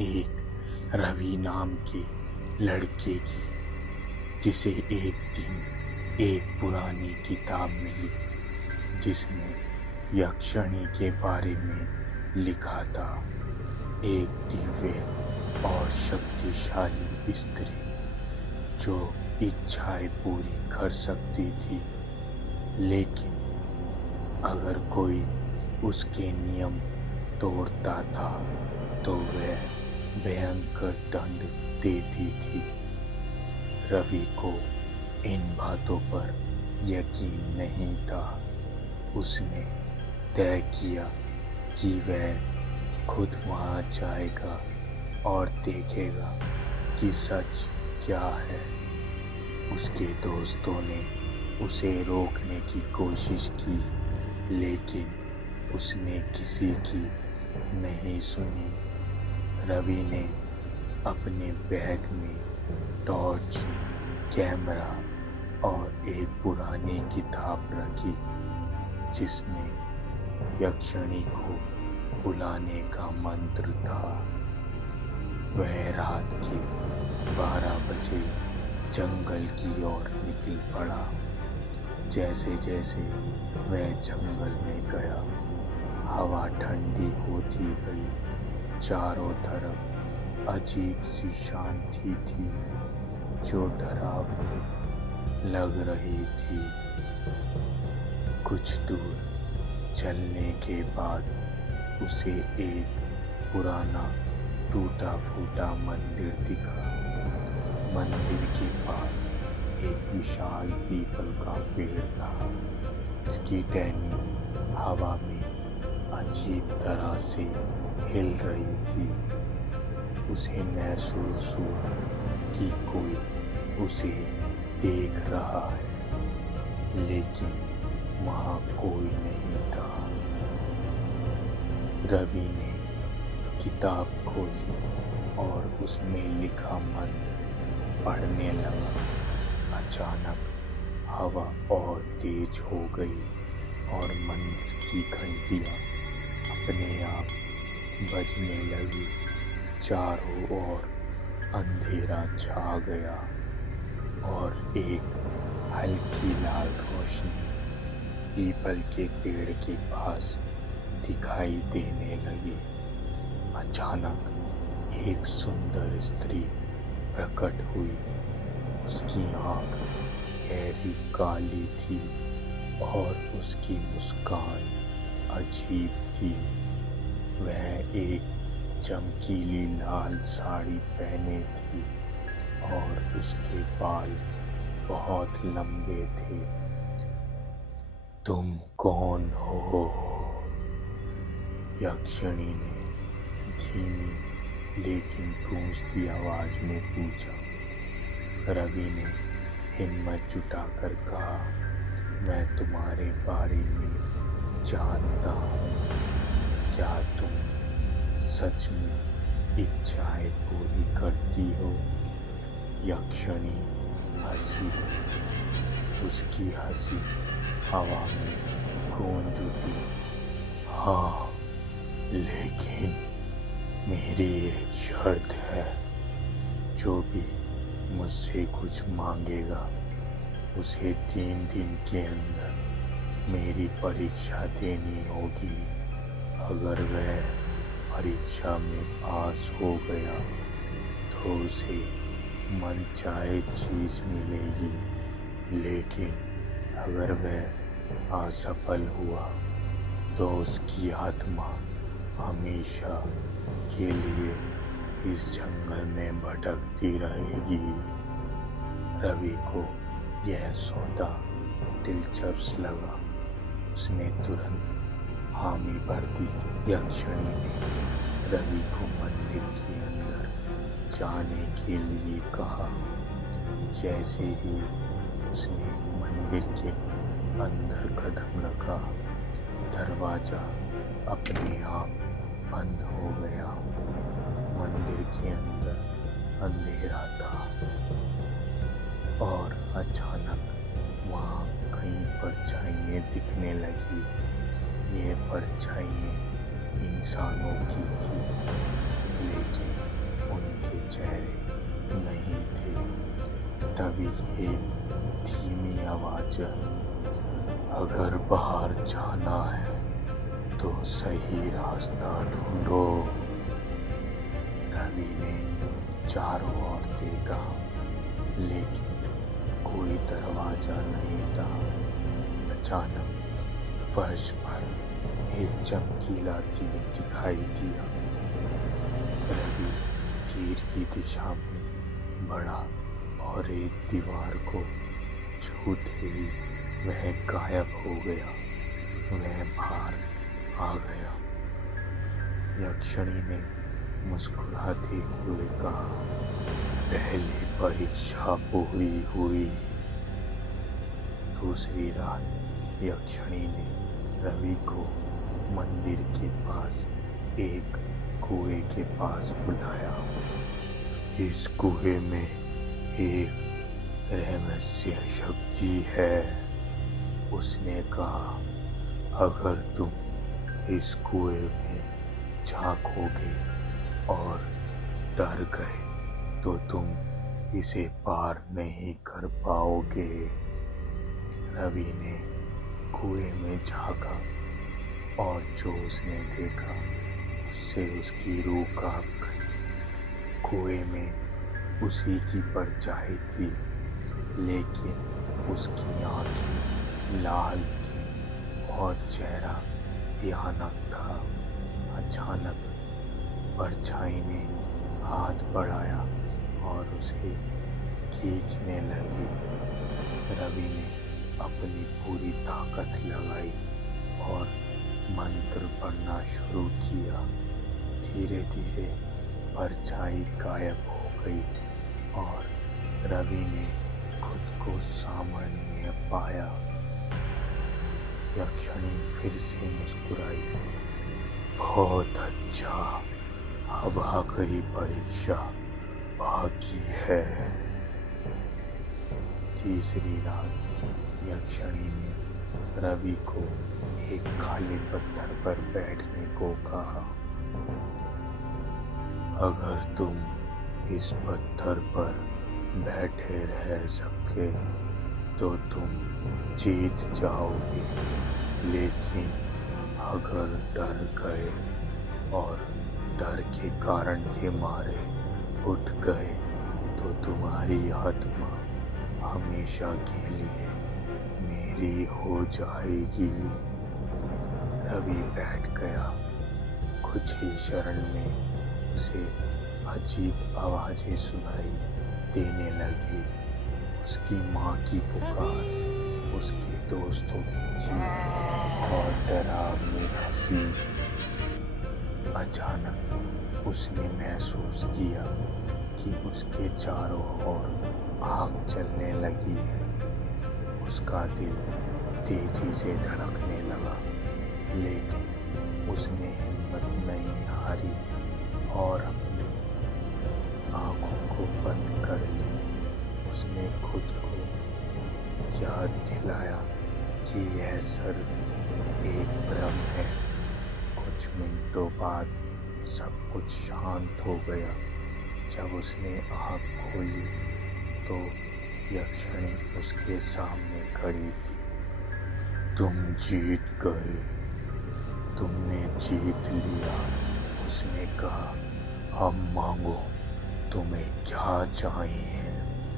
एक रवि नाम के लड़के की, जिसे एक दिन एक पुरानी किताब मिली जिसमें यक्षिणी के बारे में लिखा था। एक दिव्य और शक्तिशाली स्त्री जो इच्छाएं पूरी कर सकती थी, लेकिन अगर कोई उसके नियम तोड़ता था तो वह भयंकर दंड देती थी। रवि को इन बातों पर यकीन नहीं था। उसने तय किया कि वह खुद वहां जाएगा और देखेगा कि सच क्या है। उसके दोस्तों ने उसे रोकने की कोशिश की, लेकिन उसने किसी की नहीं सुनी। रवि ने अपने बैग में टॉर्च, कैमरा और एक पुरानी किताब रखी जिसमें यक्षिणी को बुलाने का मंत्र था। वह रात के 12 बजे जंगल की ओर निकल पड़ा। जैसे जैसे वह जंगल में गया, हवा ठंडी होती गई। चारों तरफ अजीब सी शांति थी जो डरावनी लग रही थी। कुछ दूर चलने के बाद उसे एक पुराना टूटा फूटा मंदिर दिखा। मंदिर के पास एक विशाल पीपल का पेड़ था। इसकी टहनी हवा में अजीब तरह से हिल रही थी। उसे महसूस हुआ कि कोई उसे देख रहा है, लेकिन वहाँ कोई नहीं था। रवि ने किताब खोली और उसमें लिखा मंत्र पढ़ने लगा। अचानक हवा और तेज हो गई और मंदिर की घंटियां अपने आप बजने लगी। चारों ओर अंधेरा छा गया और एक हल्की लाल रोशनी पीपल के पेड़ के पास दिखाई देने लगी। अचानक एक सुंदर स्त्री प्रकट हुई। उसकी आंख गहरी काली थी और उसकी मुस्कान अजीब थी। वह एक चमकीली लाल साड़ी पहने थी और उसके बाल बहुत लंबे थे। तुम कौन हो? यक्षिणी ने धीमी लेकिन गूंजती आवाज में पूछा। रवि ने हिम्मत जुटाकर कहा, मैं तुम्हारे बारे में जानता हूँ। क्या तुम सच में इच्छाएं पूरी करती हो? यक्षिणी हंसी। उसकी हंसी हवा में गूंज उठी। हाँ, लेकिन मेरी एक शर्त है। जो भी मुझसे कुछ मांगेगा उसे 3 दिन के अंदर मेरी परीक्षा देनी होगी। अगर वह परीक्षा में पास हो गया तो उसे मनचाहे चीज मिलेगी, लेकिन अगर वह असफल हुआ तो उसकी आत्मा हमेशा के लिए इस जंगल में भटकती रहेगी। रवि को यह सौदा दिलचस्प लगा। उसने तुरंत हामी भर दी। यक्षिणी ने रवि को मंदिर के अंदर जाने के लिए कहा। जैसे ही उसने मंदिर के अंदर कदम रखा, दरवाजा अपने आप बंद हो गया। मंदिर के अंदर अंधेरा था और अचानक वहाँ कई परछाइयाँ दिखने लगी। ये परछाइयाँ इंसानों की थी, लेकिन उनके चेहरे नहीं थे। तभी एक धीमी आवाज आई, अगर बाहर जाना है तो सही रास्ता ढूंढो। रवि ने चारों ओर देखा, लेकिन कोई दरवाजा नहीं था। अचानक फर्श पर एक चमकीला तीर दिखाई दिया। रवि तीर की दिशा में बढ़ा और एक दीवार को छूते ही वह गायब हो गया। वह बाहर आ गया। यक्षिणी ने मुस्कुराते हुए कहा, पहली परीक्षा पूरी हुई। दूसरी रात यक्षिणी ने रवि को मंदिर के पास एक कुएं के पास बुलाया। इस कुएं में एक रहस्य शक्ति है, उसने कहा। अगर तुम इस कुएं में झांकोगे और डर गए तो तुम इसे पार नहीं कर पाओगे। रवि ने कुएं में झांका और जो उसने देखा उससे उसकी रूह कांप गई। कुएं में उसी की परछाई थी, लेकिन उसकी आंखें लाल थी और चेहरा भयानक था। अचानक परछाई ने हाथ बढ़ाया और उसे खींचने लगी। रवि ने अपनी पूरी ताकत लगाई और मंत्र पढ़ना शुरू किया। धीरे धीरे परछाई गायब हो गई और रवि ने खुद को सामान्य पाया। यक्षिणी फिर से मुस्कुराई, बहुत अच्छा, अब आखिरी परीक्षा बाकी है। तीसरी रात यक्षिणी ने रवि को एक खाली पत्थर पर बैठने को कहा। अगर तुम इस पत्थर पर बैठे रह सके तो तुम जीत जाओगे, लेकिन अगर डर गए और डर के कारण के मारे उठ गए तो तुम्हारी आत्मा हमेशा के लिए मेरी हो जाएगी। रवि बैठ गया। कुछ ही क्षण में उसे अजीब आवाजें सुनाई देने लगी। उसकी माँ की पुकार, उसके दोस्तों की चीख और डरावनी हंसी। अचानक उसने महसूस किया कि उसके चारों ओर आग जलने लगी है। उसका दिल तेजी से धड़कने लगा, लेकिन उसने हिम्मत नहीं हारी और अपनी आंखों को बंद कर ली। उसने खुद को याद दिलाया कि यह सिर्फ एक भ्रम है। कुछ मिनटों बाद सब कुछ शांत हो गया। जब उसने आँख खोली तो यक्षिणी उसके सामने खड़ी थी। तुम जीत गए, तुमने जीत लिया, उसने कहा। अब मांगो, तुम्हें क्या चाहिए?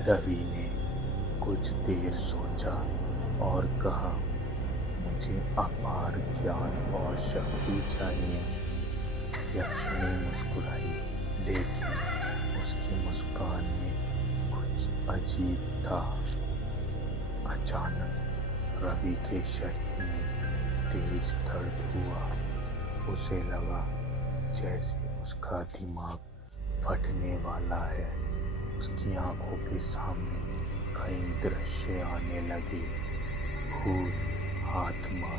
रवि ने कुछ देर सोचा और कहा, मुझे अपार ज्ञान और शक्ति चाहिए। यक्षिणी मुस्कुराई, लेकिन उसकी मुस्कान में कुछ अजीब था। अचानक रवि के शरीर में तेज दर्द हुआ। उसे लगा जैसे उसका दिमाग फटने वाला है। उसकी आंखों के सामने कई दृश्य आने लगे। भूत, आत्मा,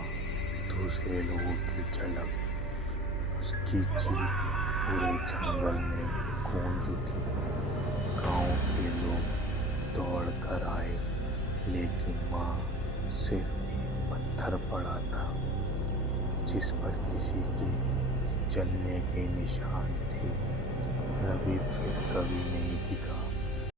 दूसरे लोगों की झलक। उसकी चीख पूरे जंगल में गूंज उठी। गांव के लोग दौड़ कर आए, लेकिन माँ सिर में पत्थर पड़ा था जिस पर किसी के जलने के निशान थे। रवि फिर कभी नहीं दिखा।